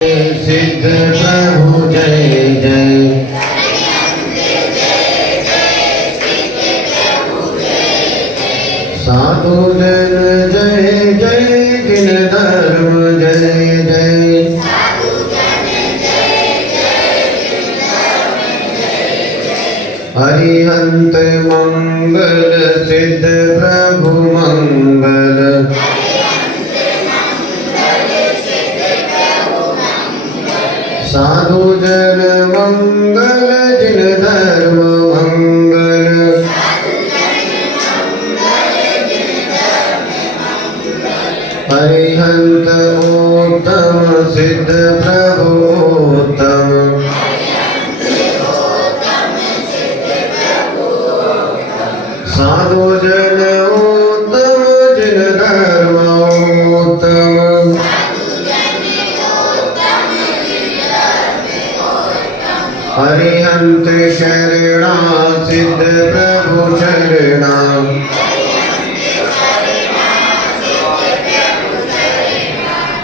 सिद्ध प्रभु जय जय। साधु जन जय जय, जिन धर्म जय जय। हरिहंत मंगल सिद्ध प्रभु मंगल। साधु जन मंगल, जिन धर्म मंगल। हरिहंत उत्तम सिद्ध प्रभु उत्तम। साधु जन उत्तम, जिन धर्म उत्तम। हरिहंत शरणा सिद्ध प्रभु शरणा।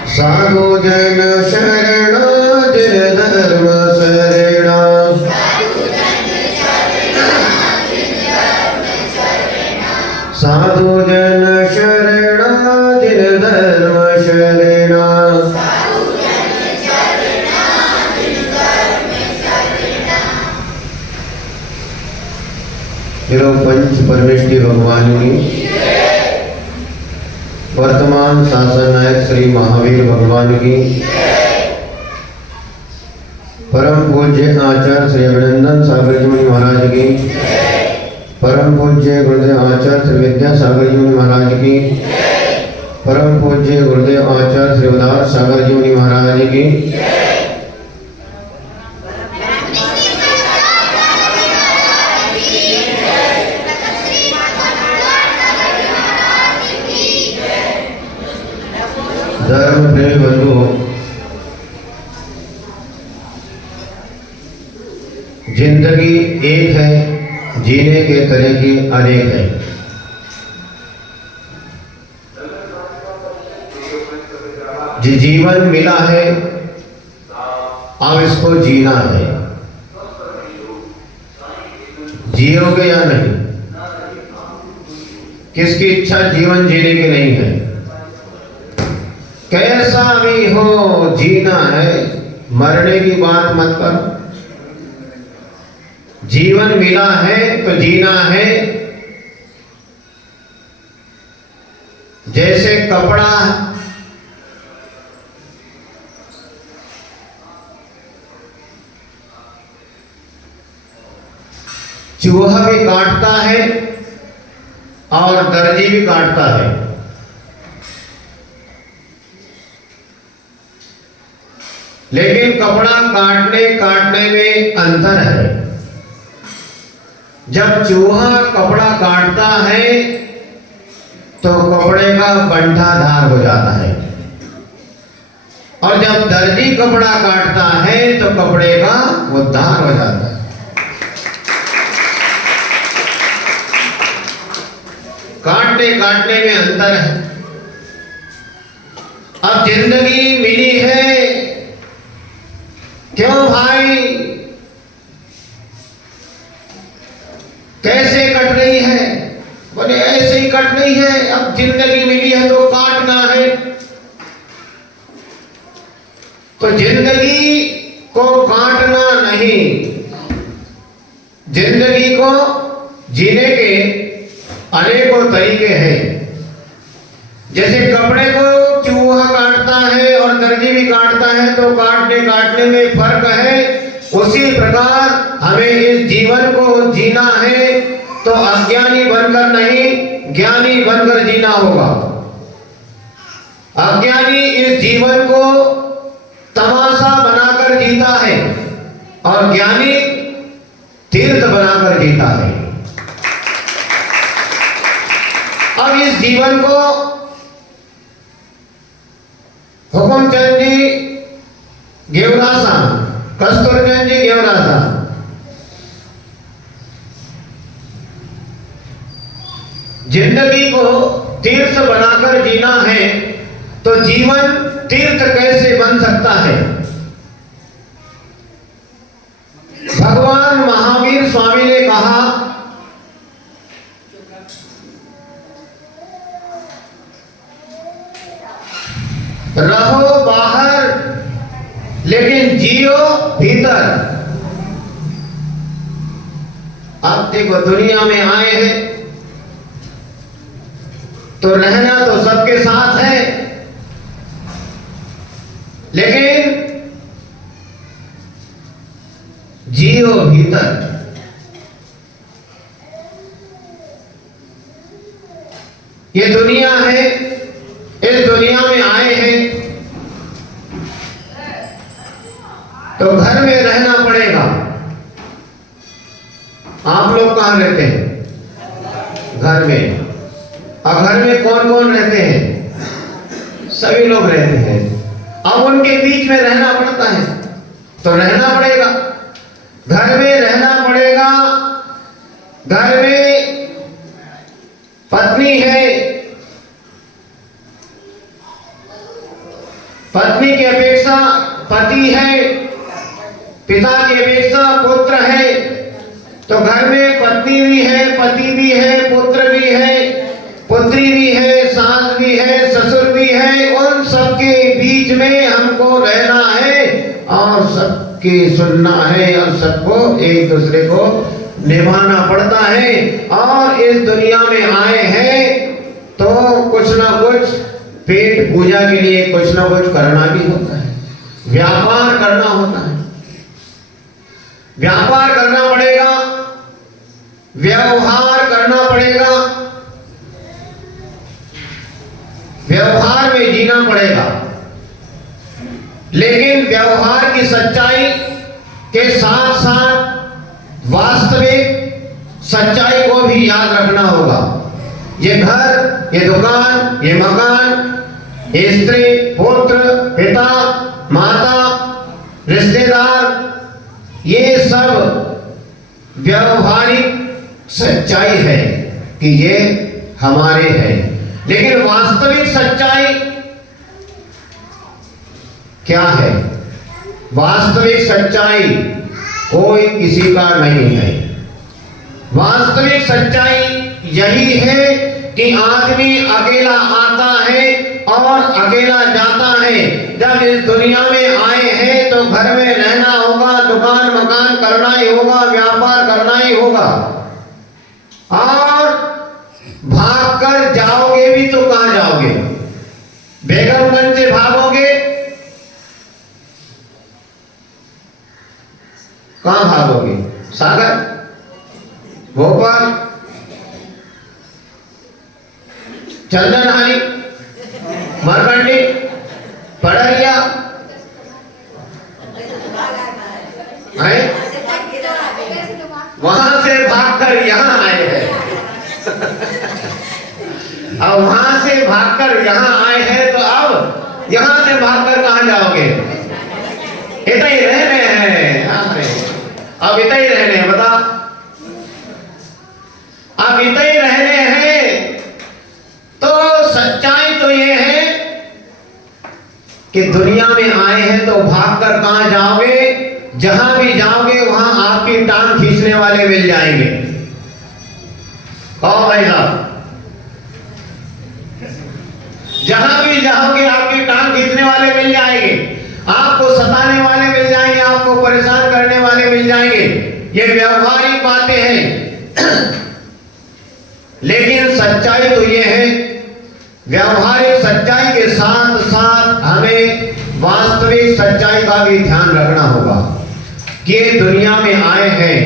साधु जन शरणा, जिन धर्म शरणा। साधु जन शरणा, जिन धर्म शरणा। पंच परमेष्टि भगवान की वर्तमान शासन नायक श्री महावीर भगवान की परम पूज्य आचार्य श्री अभिनंदन सागर जी मुनि महाराज की परम पूज्य गुरुदेव आचार्य श्री विद्यासागर जी मुनि महाराज की परम पूज्य गुरुदेव आचार्य श्री उदार सागर जी मुनि महाराज की धर्म प्रेमी बंधुओं, जिंदगी एक है, जीने के तरीके अनेक हैं। जीवन मिला है, अब इसको जीना है। जियोगे या नहीं? किसकी इच्छा जीवन जीने की नहीं है? कैसा भी हो जीना है, मरने की बात मत करो। जीवन मिला है तो जीना है। जैसे कपड़ा चूहा भी काटता है और दर्जी भी काटता है। लेकिन कपड़ा काटने में अंतर है। जब चूहा कपड़ा काटता है तो कपड़े का बंठा धार हो जाता है, और जब दर्जी कपड़ा काटता है तो कपड़े का उद्धार हो जाता है। काटने में अंतर है। अब जिंदगी मिली है, क्यों भाई? कैसे कट रही है? बोले ऐसे ही कट रही है। अब जिंदगी मिली है तो काटना है। तो जिंदगी को काटना नहीं, जिंदगी को जीने के अनेकों तरीके हैं। जैसे कपड़े को चूहा काटता है और दर्जी भी काटता है, तो काटने में फर्क है। उसी प्रकार हमें इस जीवन को जीना है तो अज्ञानी बनकर नहीं, ज्ञानी बनकर जीना होगा। अज्ञानी इस जीवन को तमाशा बनाकर जीता है और ज्ञानी तीर्थ बनाकर जीता है। अब इस जीवन को हुकुमचंद जी गेवरासा, कस्तूरचंद जी गेवरासा, जिंदगी को तीर्थ बनाकर जीना है तो जीवन तीर्थ कैसे बन सकता है? लेकिन जियो भीतर। आप देखो दुनिया में आए हैं तो रहना तो सबके साथ है, लेकिन जियो भीतर। ये दुनिया है, इस दुनिया में आए हैं तो घर में रहना पड़ेगा। आप लोग कहाँ रहते हैं? घर में। और घर में कौन कौन रहते हैं? सभी लोग रहते हैं। अब उनके बीच में रहना पड़ता है तो रहना पड़ेगा, घर में रहना पड़ेगा। घर में पत्नी है, पत्नी की अपेक्षा पति है, पिता की अपेक्षा पुत्र है। तो घर में पत्नी भी है, पति भी है, पुत्र भी है, पुत्री भी है, सास भी है, ससुर भी है। उन सबके बीच में हमको रहना है और सबकी सुनना है और सबको एक दूसरे को निभाना पड़ता है। और इस दुनिया में आए हैं तो कुछ ना कुछ पेट पूजा के लिए कुछ ना कुछ करना भी होता है, व्यापार करना होता है, व्यापार करना पड़ेगा, व्यवहार करना पड़ेगा, व्यवहार में जीना पड़ेगा। लेकिन व्यवहार की सच्चाई के साथ साथ वास्तविक सच्चाई को भी याद रखना होगा। ये घर, ये दुकान, ये मकान, ये स्त्री, पुत्र, पिता, माता, रिश्तेदार, ये सब व्यवहारिक सच्चाई है कि ये हमारे हैं। लेकिन वास्तविक सच्चाई क्या है? वास्तविक सच्चाई कोई किसी का नहीं है। वास्तविक सच्चाई यही है कि आदमी अकेला आता है और अकेला जाता है। जब इस दुनिया में आए हैं तो घर में रहना होगा, दुकान मकान करना ही होगा, व्यापार करना ही होगा। और भागकर जाओगे भी तो कहां जाओगे? बेगमगंज से भागोगे? कहां भागोगे? सागर, भोपाल, चंदनहारी, मरकंडी, पड़रिया है? वहां से भागकर यहां आए हैं। अब वहां से भागकर यहां आए हैं तो अब यहां से भागकर कहां जाओगे? इतना ही रहने हैं। अब इतना ही रहने हैं, बता, अब इतना ही रहने हैं। तो सच्चाई तो ये है कि दुनिया में आए हैं तो भागकर कहां जाओगे? जहां भी जाओगे वहां आपकी टांग खींचने वाले मिल जाएंगे। कहो भाई साहब, जहां भी जाओगे आपकी टांग खींचने वाले मिल जाएंगे, आपको सताने वाले मिल जाएंगे, आपको परेशान करने वाले मिल जाएंगे। ये व्यवहारिक बातें हैं। लेकिन सच्चाई तो ये है, व्यवहारिक सच्चाई के साथ साथ हमें वास्तविक सच्चाई का भी ध्यान रखना होगा कि दुनिया में आए हैं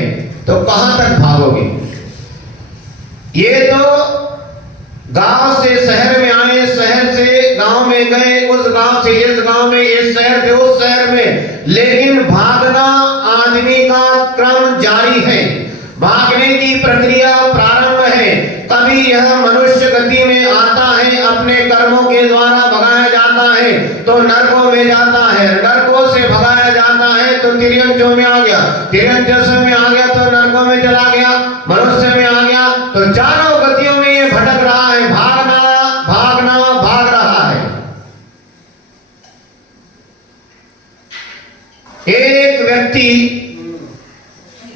तो कहां तक भागोगे? ये तो गांव से शहर में आए, शहर से गांव में गए, उस गांव से इस गांव में, इस शहर से उस शहर में, लेकिन भागना आदमी का क्रम जारी है। भागने की प्रक्रिया प्रारंभ है। कभी यह मनुष्य गति में आता है, अपने कर्मों के द्वारा भगाया जाता है तो नरकों में जाता है, नरकों से भगाया जाता है तो तिर्यंचों में आ गया, तिर्यंचों में आ गया तो नरकों में चला गया, मनुष्य में आ गया। तो चारों गतियों में ये भटक रहा है, भागना भागना भाग रहा है। एक व्यक्ति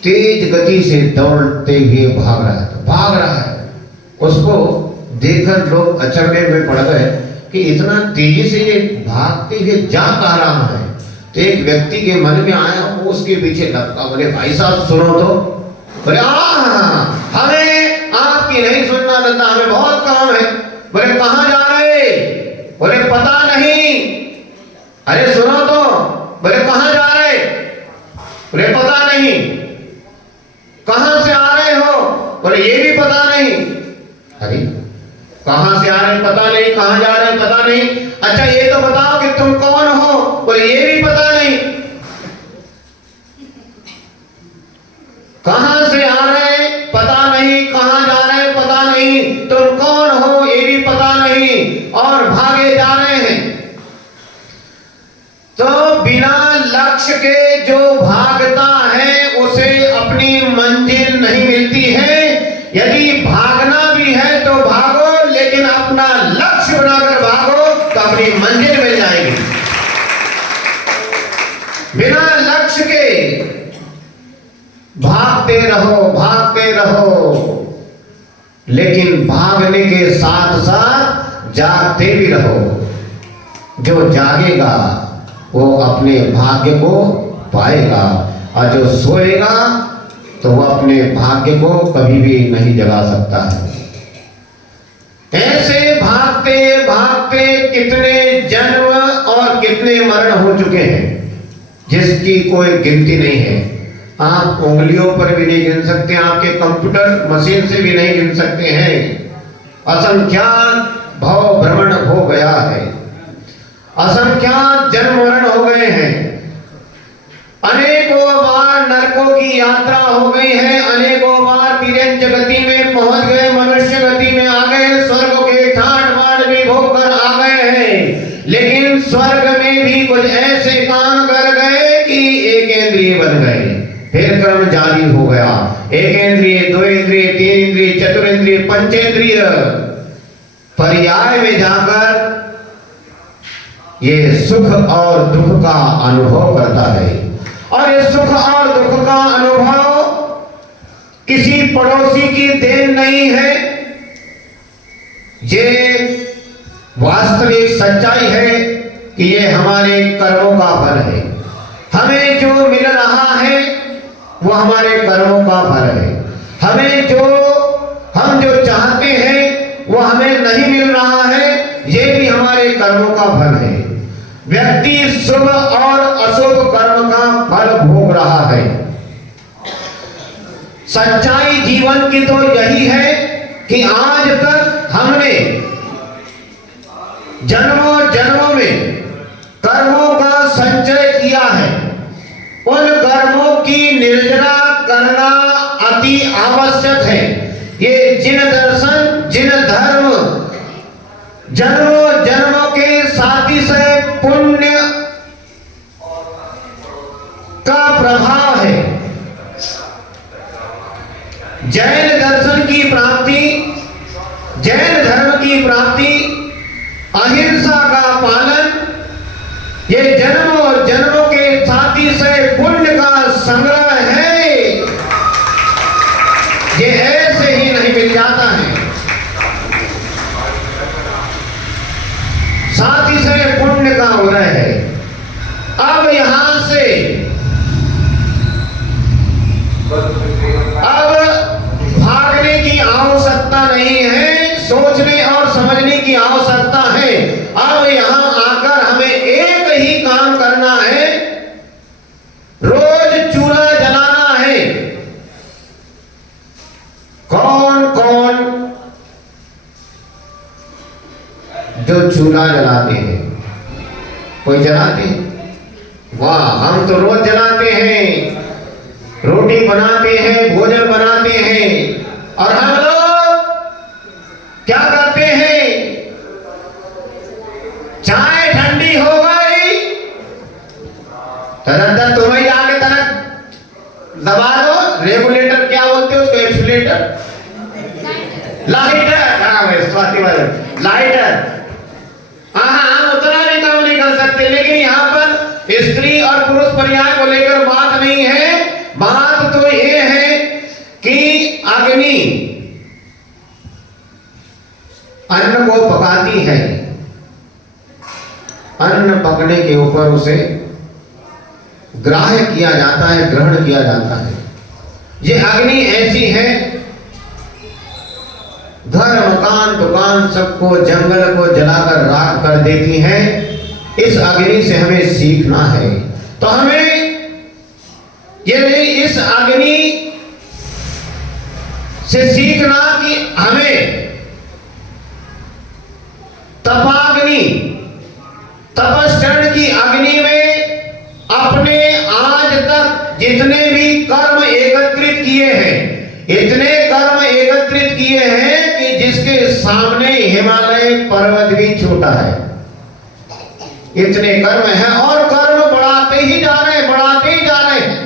तेज गति से दौड़ते हुए भाग रहा है, भाग रहा है। उसको देखकर लोग अचंभे में पड़ गए कि इतना तेजी से ये भागते हुए जा कहां रहा है। तो एक व्यक्ति के मन में आया, वो उसके पीछे लपका, बोले भाई साहब सुनो तो। बोले हमें आपकी नहीं सुनना धंधा, हमें बहुत काम है। बोले कहाँ जा रहे? बोले पता नहीं। अरे सुनो तो। बोले कहाँ जा रहे? बोले पता नहीं। कहाँ से आ रहे हो? बोले ये भी पता नहीं। अरे कहाँ से आ रहे पता नहीं, कहाँ जा रहे पता नहीं, अच्छा ये तो बताओ कि तुम कौन हो? बोले ये भी पता नहीं। कहाँ से आ रहे पता नहीं, कहाँ जा रहे पता नहीं, तुम कौन हो ये भी पता नहीं, और भागे जा रहे हैं। तो बिना लक्ष्य के जो भागता है उसे अपनी मंजिल नहीं मिलती है। यदि भागना भी है तो भागो, लेकिन अपना लक्ष्य बनाकर भागो तो अपनी मंजिल मिल जाएगी। बिना लक्ष्य के भागते रहो, लेकिन भागने के साथ साथ जागते भी रहो। जो जागेगा वो अपने भाग्य को पाएगा, और जो सोएगा तो वो अपने भाग्य को कभी भी नहीं जगा सकता है। ऐसे भागते भागते कितने जन्म और कितने मरण हो चुके हैं जिसकी कोई गिनती नहीं है। आप उंगलियों पर भी नहीं गिन सकते, आपके कंप्यूटर मशीन से भी नहीं गिन सकते हैं। असंख्यात भव भ्रमण हो गया है, असंख्यात जन्म मरण हो गए हैं, अनेकों बार नरकों की यात्रा हो गई है, अनेकों बार तिर्यंच गति में पहुंच गए, मनुष्य गति में आ गए, स्वर्ग के ठाट बाट भी भोग कर आ गए हैं। लेकिन स्वर्ग में भी कुछ ऐसे काम कर गए कि एक इंद्रिय बन गए, फिर कर्म जारी हो गया। एक इंद्रिय, दो इंद्रिय, तीन इंद्रिय, चतुरेंद्रिय, पंचेंद्रिय, पर्याय में जाकर ये सुख और दुख का अनुभव करता है। और ये सुख और दुख का अनुभव किसी पड़ोसी की देन नहीं है, ये वास्तविक सच्चाई है कि ये हमारे कर्मों का फल है। हमें जो मिल रहा है वो हमारे कर्मों का फल है। हम जो चाहते हैं वो हमें नहीं मिल रहा है, ये भी हमारे कर्मों का फल है। व्यक्ति शुभ और अशुभ कर्म का फल भोग रहा है। सच्चाई जीवन की तो यही है कि आज तक हमने जन्मों जन्मों में कर्मों का संचय किया है। उन कर्मों की निर्जरा करना अति आवश्यक है। ये जिन दर्शन, जिन धर्म जन्मों जन्मों के साथी से पुण्य का प्रभाव है। जैन दर्शन की प्राप्ति, जैन धर्म की प्राप्ति, अहिंसा का पालन, ये जन्मों जन्मों के साथी से पुण्य का संग्रह है। ये ऐसे ही नहीं मिल जाता है। साथी से पुण्य का उदय है। अब यहां से अब भागने की आवश्यकता नहीं है, सोचने और समझने की आवश्यकता है। अब यहां आकर हमें एक ही काम करना है, रोज चूल्हा जलाना है। कौन कौन जो चूल्हा जलाते हैं? कोई जलाते हैं? वाह, हम तो रोज जलाते हैं, रोटी बनाते हैं, भोजन बनाते हैं। और हम लोग क्या करते हैं? चाय ठंडी हो गई, तदंतर तुम्हें आके तरह दबा दो, रेगुलेटर क्या बोलते हो उसको, एक्सीलेटर, लाइटर, लाइटर। हम उतना भी काम नहीं कर सकते। लेकिन यहाँ पर स्त्री और पुरुष पर्याय को लेकर बात नहीं है। बात तो ये है कि अग्नि अन्न को पकाती है, अन्न पकने के ऊपर उसे ग्राह्य किया जाता है, ग्रहण किया जाता है। ये अग्नि ऐसी है, घर मकान दुकान सबको, जंगल को जलाकर राख कर देती है। इस अग्नि से हमें सीखना है। तो हमें ये इस अग्नि से सीखना कि हमें तपाग्नि, तपस्चरण की अग्नि में अपने आज तक जितने भी कर्म एकत्रित किए हैं, इतने कर्म एकत्रित किए हैं कि जिसके सामने हिमालय पर्वत भी छोटा है। इतने कर्म हैं और कर्म बढ़ाते ही जा रहे हैं, बढ़ाते ही जा रहे हैं।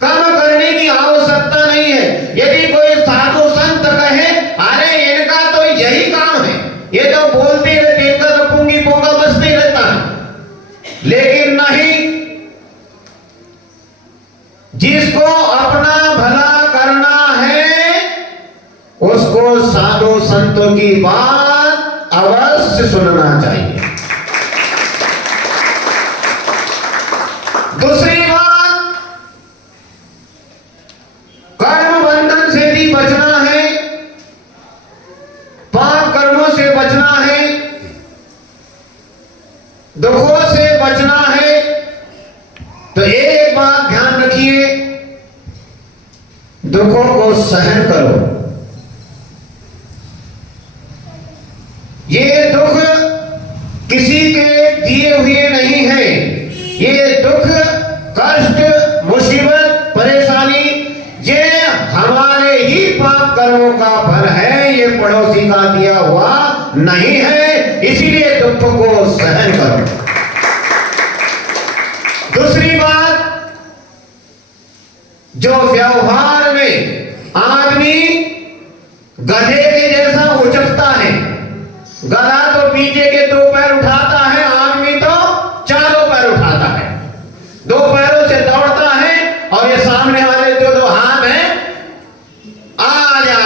कम करने की आवश्यकता नहीं है। यदि कोई साधु संत कहे अरे इनका तो यही काम है, ये तो बोलते रहते, इनका तो पूंगी पोंगा बस नहीं रहता है, लेकिन नहीं, जिसको अपना भला करना है उसको साधु संतों की बात अवश्य सुनना चाहिए। दूसरी बात, कर्म बंधन से भी बचना है, पाप कर्मों से बचना है, दुखों से बचना है। तो एक बात ध्यान रखिए, दुखों को सहन करो। ये दुख किसी के दिए हुए नहीं है। ये दुख, कष्ट, मुसीबत, परेशानी ये हमारे ही पाप कर्मों का फल है, ये पड़ोसी का दिया हुआ नहीं है। इसीलिए दुख को सहन करो। दूसरी बात, जो व्यवहार में आदमी गधे के जैसा उचकता है, गधा तो पीछे के दो पैर उठाता है, आदमी तो चारों पैर उठाता है, दो पैरों से दौड़ता है और ये सामने वाले जो दो हाथ हैं, आ जा,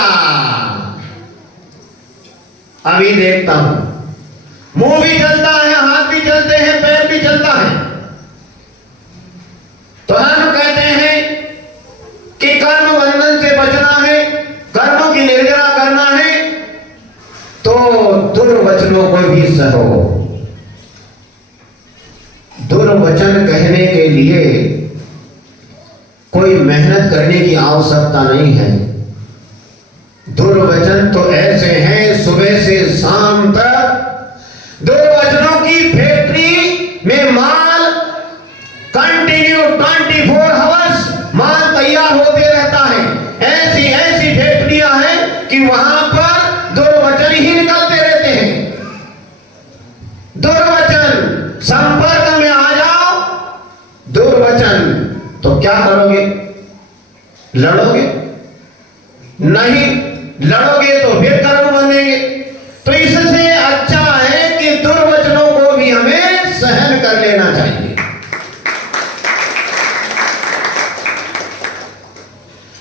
अभी देखता हूं। मुंह भी चलता है, हाथ भी चलते हैं, पैर भी चलता है। तो हम कहते हैं कि कर्म बंधन से बचना है, कर्मों की निर्जरा करना है, तो दुर्वचनों को भी सहो। दुर्वचन कहने के लिए कोई मेहनत करने की आवश्यकता नहीं है। दुर्वचन तो ऐसे हैं, सुबह से शाम तक दुर्वचनों की फैक्ट्री में माल कंटिन्यू 24 आवर्स माल तैयार होते रहता है। ऐसी ऐसी फैक्ट्रियां हैं कि वहां पर दुर्वचन ही निकलते रहते हैं। दुर्वचन संपर्क में आ जाओ, दुर्वचन तो क्या करोगे? लड़ोगे? नहीं लड़ोगे तो फिर कर्म बनेंगे। तो इससे अच्छा है कि दुर्वचनों को भी हमें सहन कर लेना चाहिए।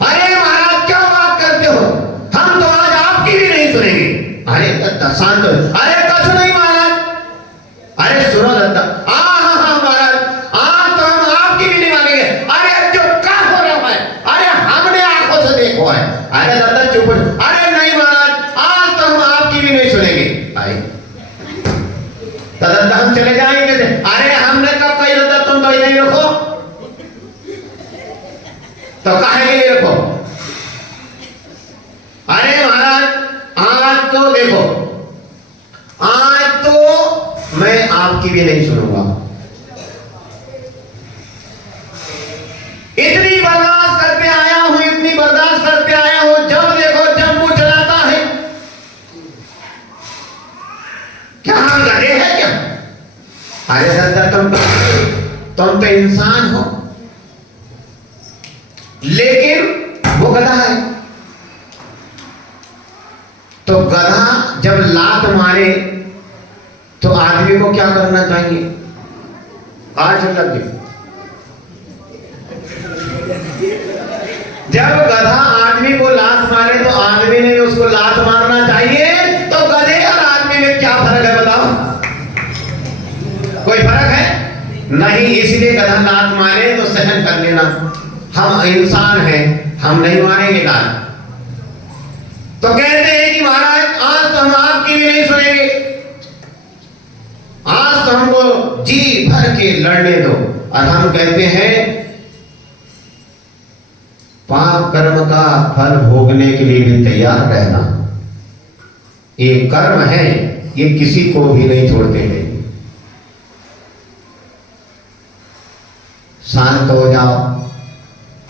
अरे महाराज क्या बात करते हो, हम तो आज आपकी भी नहीं सुनेंगे। अरे शांत, अरे कुछ नहीं महाराज, अरे सुनो दत्ता, हाँ महाराज, आज तो हम आपकी भी नहीं मानेंगे। अरे जो क्या हो रहा है, अरे हमने आंखों से देखो है। अरे दत्ता चुप, अरे नहीं महाराज, आज तो हम आपकी भी नहीं सुनेंगे। आई तो दत्ता हम चले जाएंगे। अरे हमने कब कही दत्ता तुम तो इधर ही रखो, तो काहे के लिए रखो? अरे महाराज आज तो देखो, आज तो मैं आपकी भी नहीं सुनूंगा। इतनी बर्दाश्त करते आया हूं, इतनी बर्दाश्त करते आया हूं, जब देखो जब मुंह चलाता है। क्या हम गधे हैं क्या? अरे दादा तुम तो इंसान हो, लेकिन वो गधा है। तो गधा जब लात मारे तो आदमी को क्या करना चाहिए? आज लग गई। जब गधा आदमी को लात मारे तो आदमी ने भी उसको लात मारना चाहिए। तो गधे और आदमी में क्या फर्क है बताओ? कोई फर्क है नहीं। इसलिए गधा तरह लात मारे तो सहन कर लेना, हम इंसान हैं, हम नहीं मारेंगे लात। तो कहते हैं कि महाराज आज तो हम आपकी भी नहीं सुनेंगे, आज तो हमको जी भर के लड़ने दो। और हम कहते हैं पाप कर्म का फल भोगने के लिए भी तैयार रहना। ये कर्म है, ये किसी को भी नहीं छोड़ते हैं। शांत हो जाओ,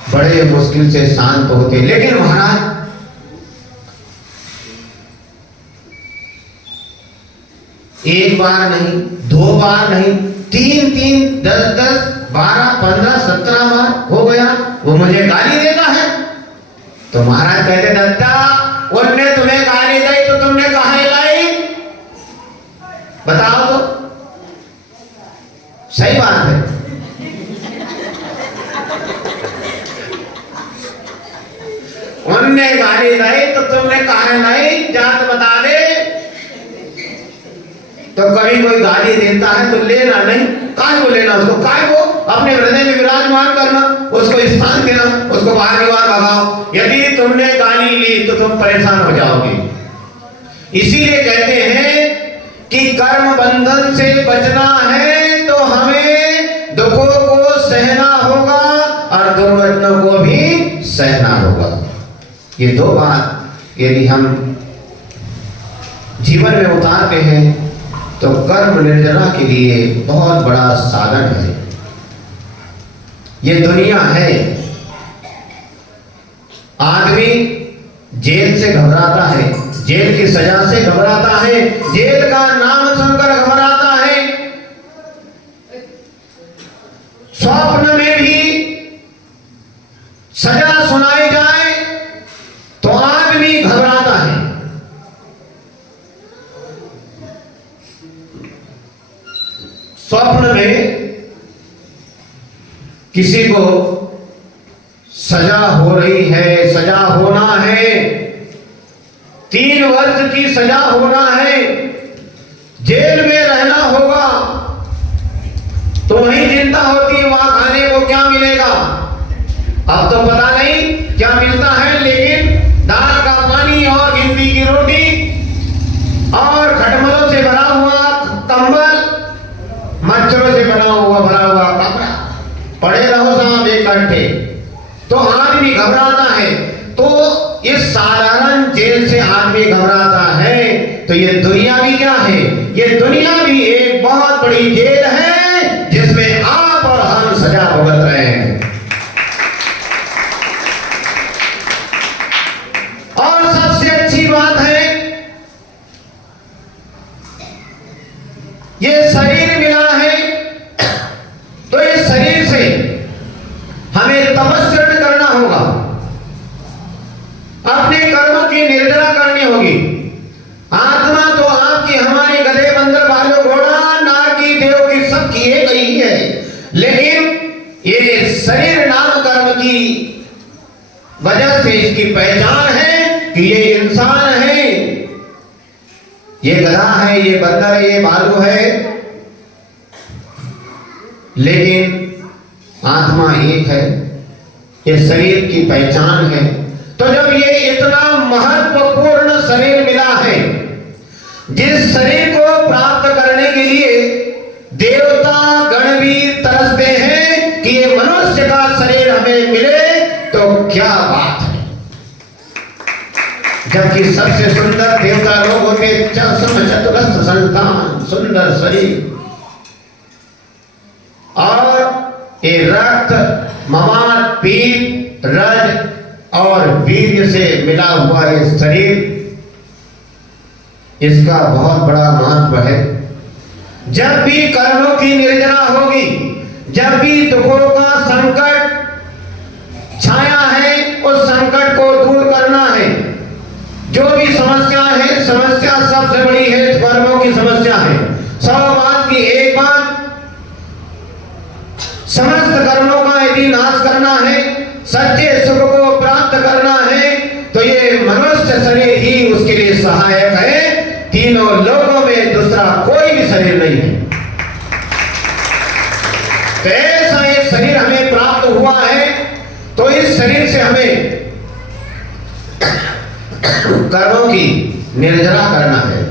बड़े मुश्किल से शांत होते। लेकिन महाराज एक बार नहीं, दो बार नहीं, 3-3, 10-10, 12, 15, 17 बार हो गया वो मुझे गाली देता है। तो महाराज कहते दत्ता, उनने तुम्हें गाली दी तो तुमने कहां लाई? बताओ तो, सही बात है। उनने गाली दी तो तुमने कहां लाई? जात बता दे। तो कभी कोई गाली देता है तो लेना नहीं, काय को लेना, उसको काय को अपने हृदय में विराजमान करना, उसको स्थान देना, उसको बाहर के बाहर भगाओ। यदि तुमने गाली ली तो तुम परेशान हो जाओगे। इसीलिए कहते हैं कि कर्म बंधन से बचना है तो हमें दुखों को सहना होगा और दुर्घटनाओं को भी सहना होगा। ये दो बात यदि हम जीवन में उतारते हैं तो कर्म निर्जना के लिए बहुत बड़ा साधन है। ये दुनिया है, आदमी जेल से घबराता है, जेल की सजा से घबराता है, जेल का नाम सुनकर घबराता है, स्वप्न में भी सजा सुनाई जाए तो आदमी घबराता है। स्वप्न में किसी को सजा हो रही है, सजा होना है, 3 वर्ष की सजा होना है, जेल में रहना होगा, तो वही चिंता होती है वहां खाने को क्या मिलेगा। अब तो पता नहीं क्या मिलता है, लेकिन दाल का पानी और गिनती की रोटी और खटमलों से भरा हुआ कंबल, मच्छरों से भरा हुआ कमरा, पड़े रहो साहब इकट्ठे, तो आदमी घबराता है। तो इस साधारण जेल से आदमी घबराता है, तो ये दुनिया भी क्या है? ये दुनिया भी एक बहुत बड़ी जेल है जिसमें आप और हम सजा भुगत रहे हैं। और सबसे अच्छी बात है, ये शरीर मिला है, तो इस शरीर से हमें तपस्या करना होगा, अपने कर्मों की निर्जरा करनी होगी। आत्मा तो आपकी, हमारी गधे, बंदर, भालू, घोड़ा, नार की, देव की, सब की एक ही है, लेकिन ये शरीर नाम कर्म की वजह से इसकी पहचान है कि ये इंसान है, ये गधा है, ये बंदर है, ये भालू है, लेकिन आत्मा एक है, ये शरीर की पहचान है। तो जब ये इतना महत्वपूर्ण शरीर मिला है, जिस शरीर को प्राप्त करने के लिए देवता गण भी तरसते हैं कि ये मनुष्य का शरीर हमें मिले, तो क्या बात है। जबकि सबसे सुंदर देवता लोग होते चतुरस्थ संतान, सुंदर शरीर, और ये रक्त, ममाद, पीत, रज और वीर्य से मिला हुआ ये शरीर, इसका बहुत बड़ा महत्व है। जब भी कर्मों की निर्जना होगी, जब भी दुखों का संकट छाया है, उस संकट को दूर करना है। जो भी समस्या है, समस्या सबसे बड़ी है कर्मों की समस्या है। 100 बात की एक बात, समस्त कर्मों का यदि नाश करना है, सच्चे सुख को प्राप्त करना है, तो ये मनुष्य शरीर ही उसके लिए सहायक है। तीनों लोकों में दूसरा कोई भी शरीर नहीं है। तो ऐसा हुआ है, तो इस शरीर से हमें कर्मों की निर्जरा करना है।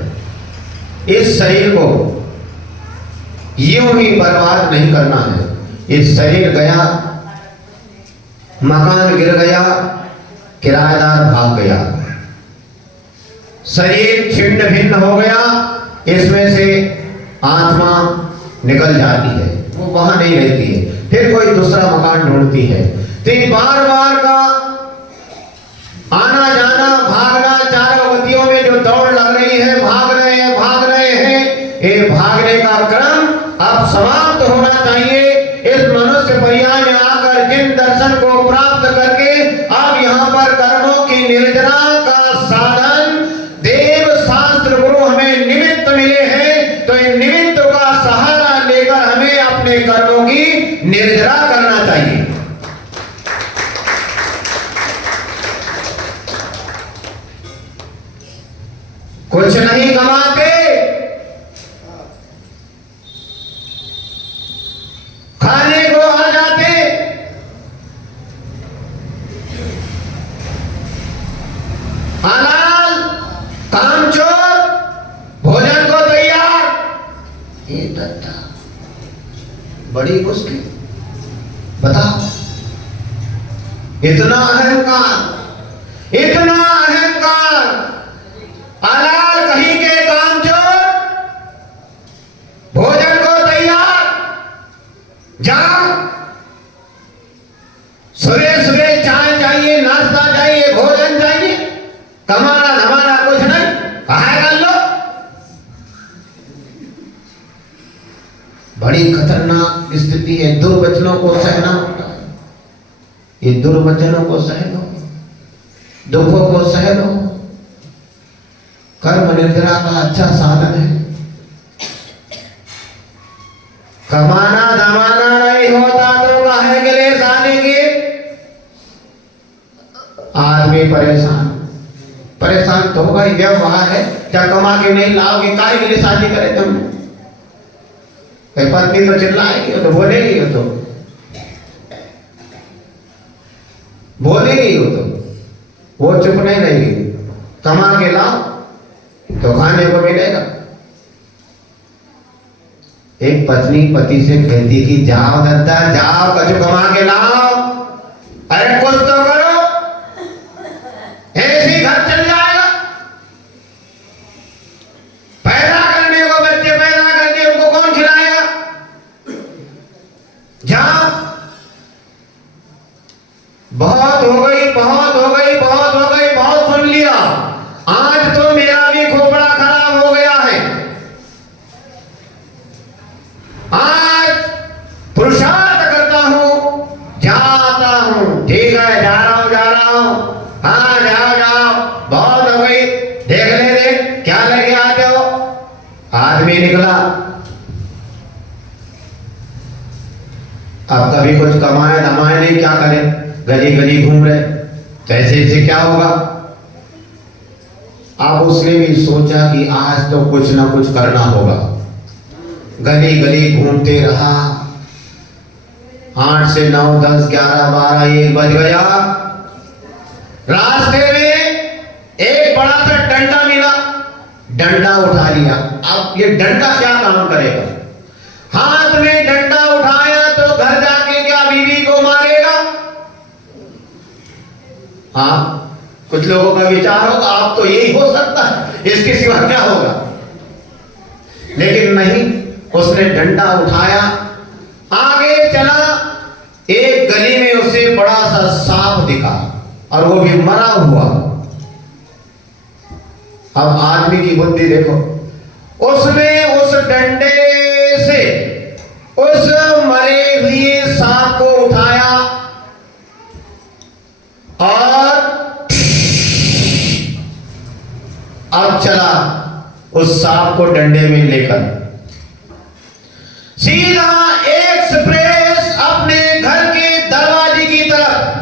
इस शरीर को यूं ही बर्बाद नहीं करना है। इस शरीर गया, मकान गिर गया, किराएदार भाग गया, शरीर छिन्न भिन्न हो गया, इसमें से आत्मा निकल जाती है, वो वहां नहीं रहती है, फिर कोई दूसरा मकान ढूंढती है। तो बार बार का आना जाना, भागना, चारों गतियों में जो दौड़ लग रही है, भाग रहे हैं, भाग रहे हैं, ये भागने का क्रम अब समाप्त होना चाहिए। इस मनुष्य पर्याय में आकर जिन दर्शन को प्राप्त करके अब यहाँ पर कर्मों की निर्जरा का साधन देव शास्त्र गुरु हमें निमित्त मिले हैं, तो इन निमित्त का सहारा लेकर हमें अपने कर्मों की निर्जरा करना चाहिए। कुछ नहीं कमाते, खाने को आ जाते, हलाल, कामचोर, भोजन को तैयार, ये दत्ता बड़ी मुश्किल। बताओ, इतना अहंकार, इतना अहंकार, हलाल कहीं के कामचोर, भोजन को तैयार, जाओ, सुबह सुबह चाय चाहिए, नाश्ता चाहिए, भोजन चाहिए, कमाना धमाना कुछ नहीं, कहा कर लो। बड़ी खतरनाक स्थिति है। दुर्वचनों को सहना होता है, ये दुर्वचनों को सह लो, दुखों को सह लो। कर्म निर्जरा का अच्छा साधन है। कमाना धमाना नहीं होता तो काहे के लिए शादी की? आदमी परेशान, परेशान तो होगा ही, व्यवहार है। जब कमा के नहीं लाओगे काहे के लिए शादी करे तुम? पत्नी तो चिल्लाएगी, तो बोलेगी, हो तो बोलेगी, हो तो वो चुप नहीं रहेगी। कमा के लाओ तो खाने को मिलेगा। एक पत्नी पति से कहती कि जाओ दत्ता जाओ, कछु कमा के लाओ, अरे कुछ तो करो, ऐसे ही घर चल जाएगा। पैदा करने को बच्चे पैदा करके उनको कौन खिलाएगा? जाओ, बहुत हो गई, बहुत हो गई, बहुत हो गई, बहुत सुन लिया, आज तो मेरा भी खोपड़ा खराब हो गया है। आज पुरुषार्थ करता हूं, जाता हूं, ठीक है, जा रहा हूं, जा रहा हूं, हाँ जाओ जाओ, बहुत हो गई, देख ले रे क्या लेके आते हो। आदमी निकला, अब कभी कुछ कमाए धमाए नहीं, क्या करे, गली गली घूम रहे, कैसे ऐसे क्या होगा। अब उसने भी सोचा कि आज तो कुछ ना कुछ करना होगा। गली गली घूमते रहा, 8 से 9, 10, 11, 12, 1 बज गया। रास्ते में एक बड़ा सा डंडा मिला, डंडा उठा लिया। अब ये डंडा क्या काम करेगा? हाथ में डंडा उठाया तो घर जाके क्या बीवी को मारेगा? हाँ, कुछ लोगों का विचार होगा आप तो यही हो सकता है, इसके सिवा क्या होगा। लेकिन नहीं, उसने डंडा उठाया, आगे चला। एक गली में उसे बड़ा सा सांप दिखा और वो भी मरा हुआ। अब आदमी की बुद्धि देखो, उसने उस डंडे से उस मरे हुए सांप को उठाया और अब चला उस सांप को डंडे में लेकर सीधा एक्सप्रेस अपने घर के दरवाजे की तरफ।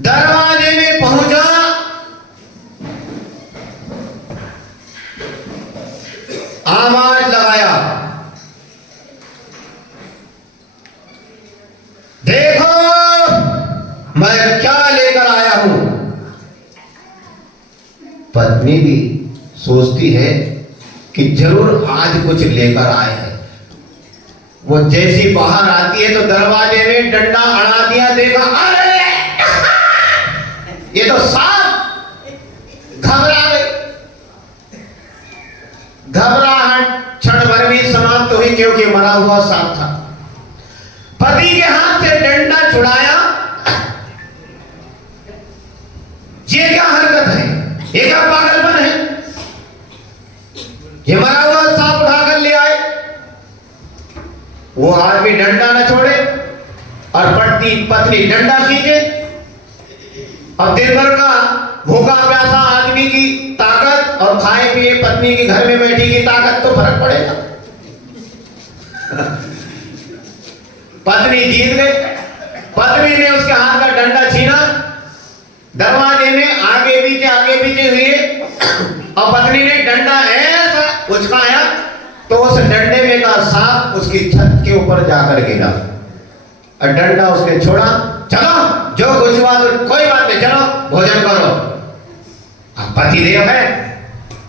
दरवाजे में पहुंचा, आवाज लगाया, मैं क्या लेकर आया हूं। पत्नी भी सोचती है कि जरूर आज कुछ लेकर आए हैं। वो जैसी बाहर आती है तो दरवाजे में डंडा अड़ा दिया, देखा अरे ये तो सांप। घबरा गई। घबराहट क्षण भर में समाप्त हुई, क्योंकि मरा हुआ सांप था। पति के हाथ से डंडा छुड़ाया। ये क्या हरकत है, ये क्या पागलपन है। ये मरा हुआ सांप उठाकर ले आए। वो आदमी डंडा न छोड़े और पत्नी डंडा खींचे। अब दिन भर का भूखा प्यासा आदमी की ताकत और खाए पिए पत्नी की घर में बैठी की ताकत, तो फर्क पड़ेगा। पत्नी जीत गई। पत्नी ने उसके हाथ का डंडा छीना, दरवाजे में आगे पीछे हुए और पत्नी ने डंडा ऐसा उचकाया तो उस डंडे में का सांप उसकी छत के ऊपर जाकर गिरा और डंडा उसने छोड़ा। चलो जो कुछ हुआ तो कोई बात नहीं, चलो भोजन करो। अब पति देव है,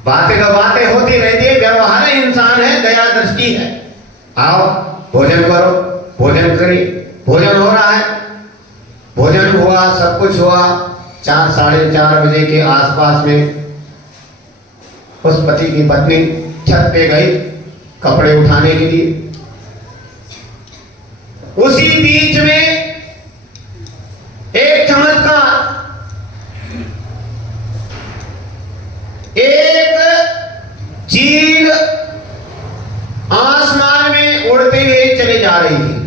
बातें तो बातें होती रहती है, व्यवहार इंसान है, दया दृष्टि है। आओ भोजन करो। भोजन करिए। भोजन हो रहा है। भोजन हुआ, सब कुछ हुआ। 4 साढ़े 4 बजे के आसपास में उस पति की पत्नी छत पे गई कपड़े उठाने के लिए। उसी बीच में एक चमत्कार, एक चील आसमान में उड़ते हुए चले जा रही थी।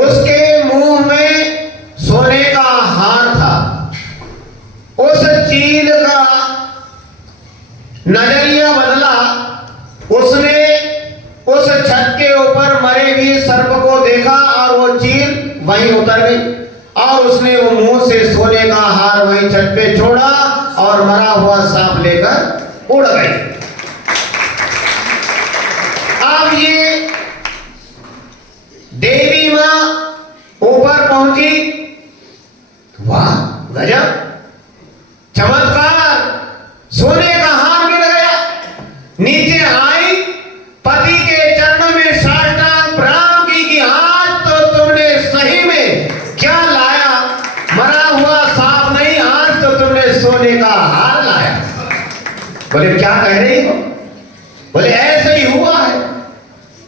उसके मुंह में सोने का हार था। उस चील का नजरिया बदला। उसने उस छत के ऊपर मरे हुए सर्प को देखा और वो चील वहीं उतर गई और उसने वो मुंह से सोने का हार वहीं छत पे छोड़ा और मरा हुआ सांप लेकर उड़ गई। अब ये देवी मां ऊपर पहुंची। वाह गजब चमत्कार, सोने का हार मिल गया। नीचे आई, पति के चरणों में साष्टांग प्रणाम की कि आज तो तुमने सही में क्या लाया, मरा हुआ सांप नहीं, आज तो तुमने सोने का हार लाया। बोले क्या कह रही हो? बोले ऐसे ही हुआ है,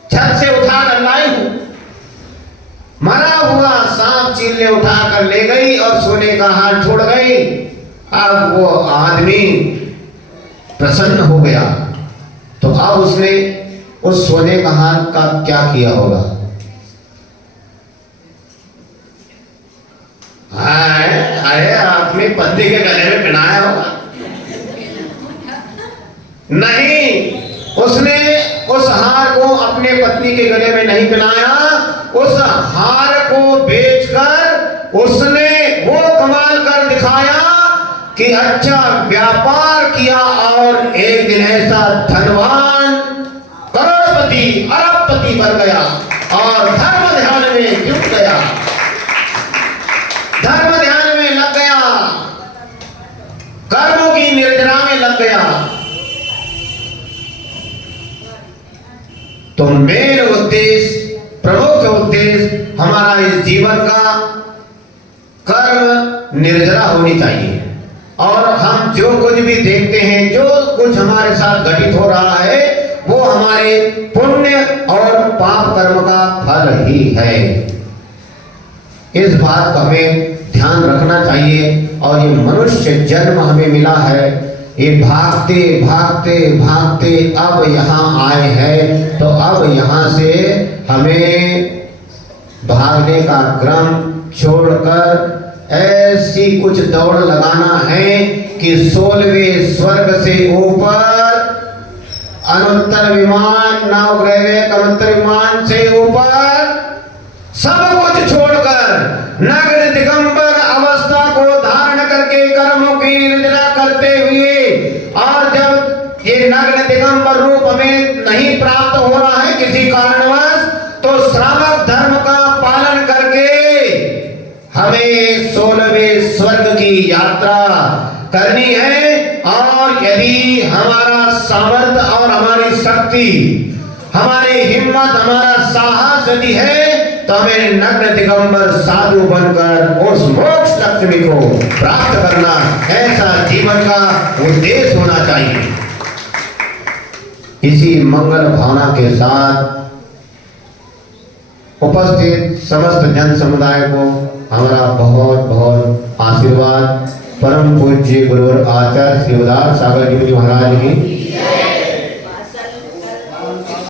छत से उठा कर लाई हूं। मरा हुआ सांप चील ने उठा कर ले गई और सोने का हार छोड़ गई। अब वो आदमी प्रसन्न हो गया, तो अब उसने उस सोने का हार का क्या किया होगा? अरे आपने पति के गले में पहनाया होगा। नहीं, उसने उस हार को अपने पत्नी के गले में नहीं पहनाया। उस हार को बेचकर उसने वो कमाल कर दिखाया कि अच्छा व्यापार किया और एक दिन ऐसा धनवान करोड़पति अरबपति बन गया और धर्म ध्यान में जुट गया, धर्म ध्यान में लग गया, कर्मों की निर्जरा में लग गया। तो मेन उद्देश्य, प्रमुख उद्देश्य हमारा इस जीवन का कर्म निर्जरा होनी चाहिए। और हम जो कुछ भी देखते हैं, जो कुछ हमारे साथ घटित हो रहा है, वो हमारे पुण्य और पाप कर्म का फल ही है। इस बात का हमें ध्यान रखना चाहिए। और ये मनुष्य जन्म हमें मिला है, ये भागते भागते भागते अब यहाँ आए हैं, तो अब यहाँ से हमें भागने का क्रम छोड़कर ऐसी कुछ दौड़ लगाना है कि 16वें स्वर्ग से ऊपर अनुत्तर विमान, नवग्रह अनुत्तर विमान से ऊपर सब कुछ छोड़कर नग्न दिगंबर अवस्था को धारण करके कर्मों की निर्जरा करते हुए, और जब ये नग्न दिगंबर रूप हमें नहीं प्राप्त हो रहा है किसी कारणवश, तो श्रावक धर्म का पालन करके हमें करनी है। और यदि हमारा सामर्थ्य और हमारी शक्ति, हमारी हिम्मत, हमारा साहस यदि है तो हमें नग्न दिगंबर साधु बनकर उस मोक्ष लक्ष्मी को प्राप्त करना, ऐसा जीवन का उद्देश्य होना चाहिए। इसी मंगल भावना के साथ उपस्थित समस्त जन समुदाय को हमारा बहुत बहुत आशीर्वाद। परम पूज्य गुरुवर आचार्य श्री उदार सागर जी महाराज की